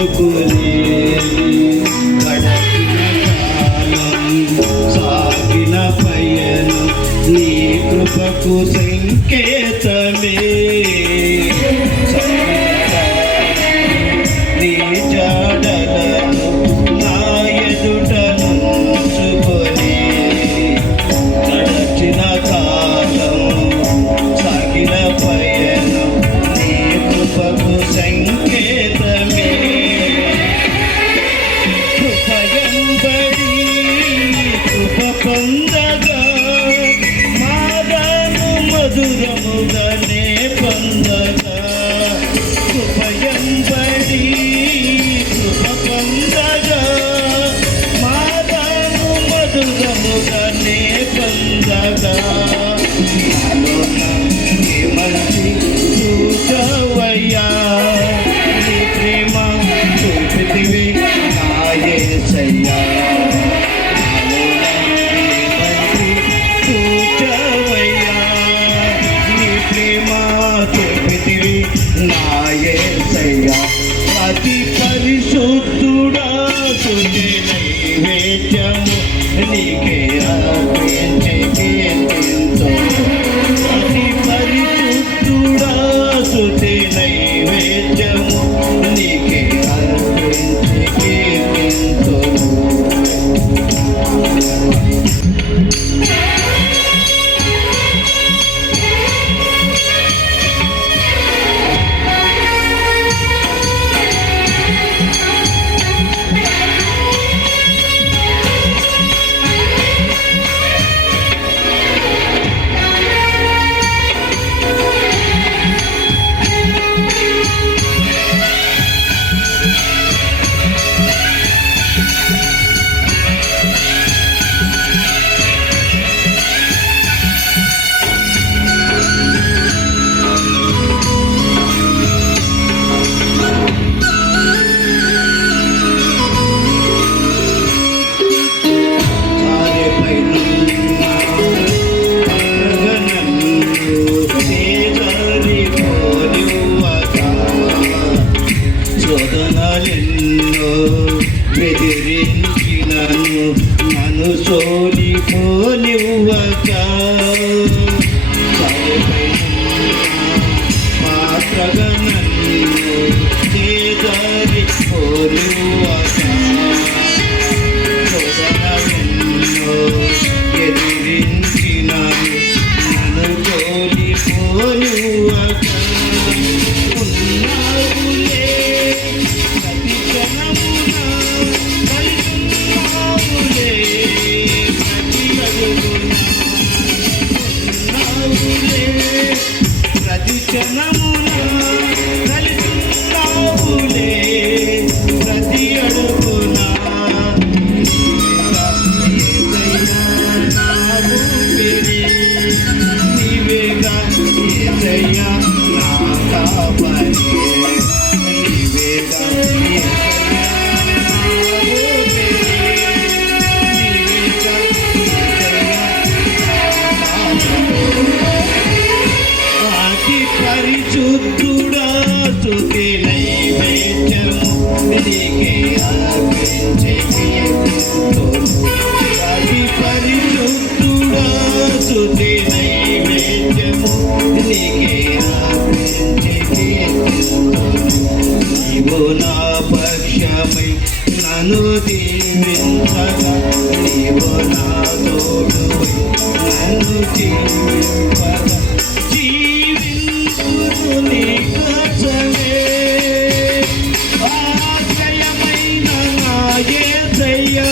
అనుకుని సాగిన పయనం నీ కృపకు సంకేతమే నీ జాడలను నా ఎదుట నుంచుకొని గడచిన కాలం సాగిన పయనం నీ కృపకు సంకేతమే కృపయంబడి కృప పొందగా మాదాను మధురముగానే పొందగా కృపయంబడి కృప పొందగా మాదాను మధురముగానే పొందగా మంచి చూచవయ్యా నీ ప్రేమ చూపితివి నాయసయ్యా చూచవయ్యా నీ ప్రేమ చూపితివి నాయసయ్యా అతి పరిశుద్ధుడా సుతి నైవేద్యము నీకే అర్పించి కీర్తించు అతి పరిశుద్ధుడా సుతి నైవేద్యము నీకే అర్పించి కీర్తించు శోధనలెన్నో బెదిరించినను నన్ను సోలిపోనివ్వక పాత్రగా నన్ను చేదరిపోనివ్వక శోధనలెన్నో ఎదిరించినను నన్ను సోలిపోనివ్వక ప్రతి క్షణమున కలిసిన్నావులే ప్రతి అడుగున నీవేగా ఏసయ్యా నా కాపరి నీవేగా పరిశుద్ధుడా స్తుతి నైవేద్యము నీకే అర్పించి కీర్తించు పరిశుద్ధుడా స్తుతి నైవేద్యము నీకే అర్పించి కీర్తించు నీవు నా పక్షమై నన్ను దీవించగా నీవు నా తోడువై నన్ను జీవింపగా నీ కోసమే ఆశ్రయమైన నా యేసయ్యా